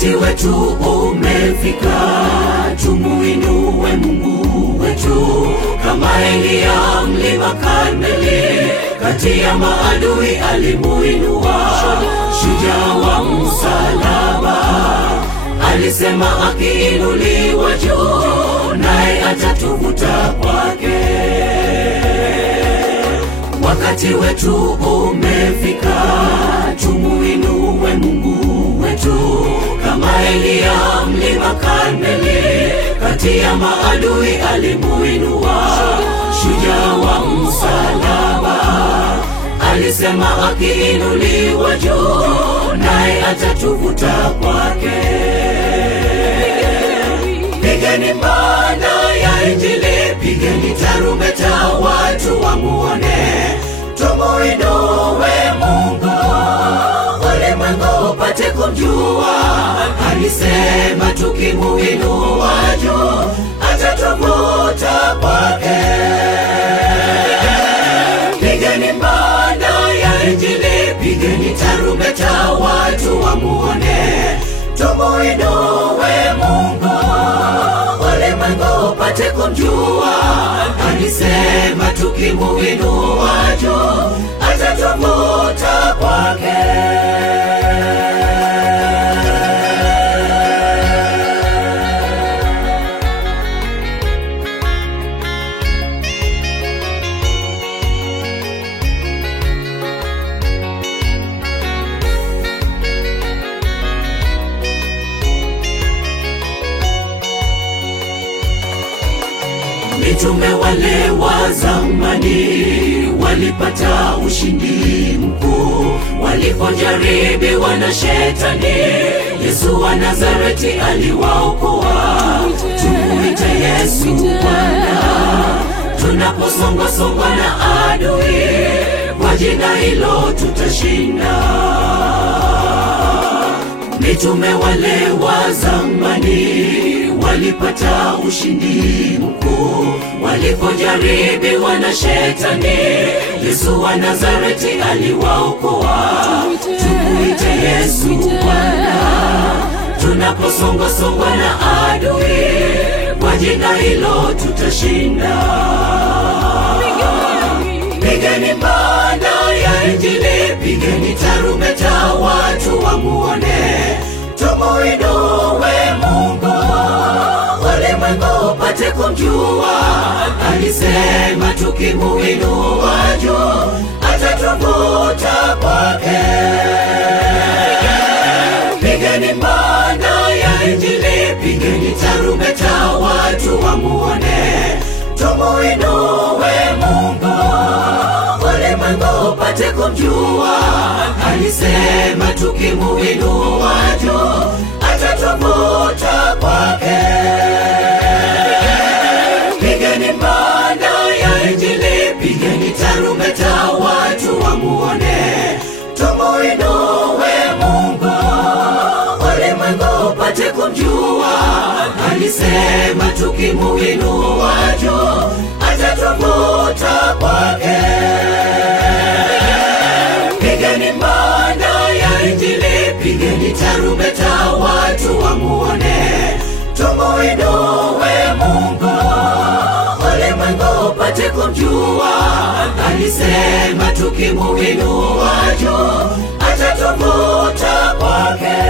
Wakati wetu umefika, tumuinue Mungu wetu kama Elia mlima Karmeli. Kati ya maadui alimuinua, shujaa wa msalaba. Alisema akiinuliwa juu, naye atatuvuta kwake. Wakati wetu umefika, tumuinue Mungu wetu kama Elia mlima Karmeli. Kati ya maadui alimuinua, shujaa wa msalaba. Alisema akiinuliwa juu, naye atatuvuta kwake. Pigeni mbanda ya Injili, pigeni tarumbeta, watu wamuone. Tumuinue Mungu, ulimwengu upate kumjua. Alisema tukimuinua juu, atatuvuta kwake. Pigeni mbanda ya Injili, pigeni tarumbeta, watu wamuone. Tumuinue Mungu, ulimwengu upate kumjua. Alisema tukimuinua juu, atatuvuta kwake. Mitume wale wa zamani walipata ushindi mkuu walipojaribiwa na shetani. Yesu wa Nazareti aliwaokoa. Tumuite Yesu Bwana tunaposongwa na adui, kwa jina hilo tutashinda. Mitume wale wa zamani walipata ushindi mkuu walipojaribiwa na shetani. Yesu wa Nazareti aliwaokoa. Tumuite Yesu Bwana tunaposongwa na adui, kwa jina hilo tutashinda. Pigeni mbanda ya Injili, pigeni tarumbeta, watu wamuone. Tumuinue Mungu, ulimwengu upate kumjua. Alisema tukimuinua juu, atatuvuta kwake. Pigeni mbanda ya Injili, pigeni tarumbeta, watu wamuone. Tumuinue Mungu, ulimwengu upate kumjua. Alisema tukimuinua juu, atatuvuta kwake. Pigeni mbanda ya Injili, pigeni tarumbeta, watu wamuone. Tumuinue Mungu, ulimwengu upate kumjua. Alisema tukimuinua juu, atatuvuta kwake. Pigeni mbanda ya Injili, pigeni tarumbeta, watu wamuone. Tumuinue Mungu, ulimwengu upate kumjua. Alisema tukimuinua juu, atatuvuta kwake.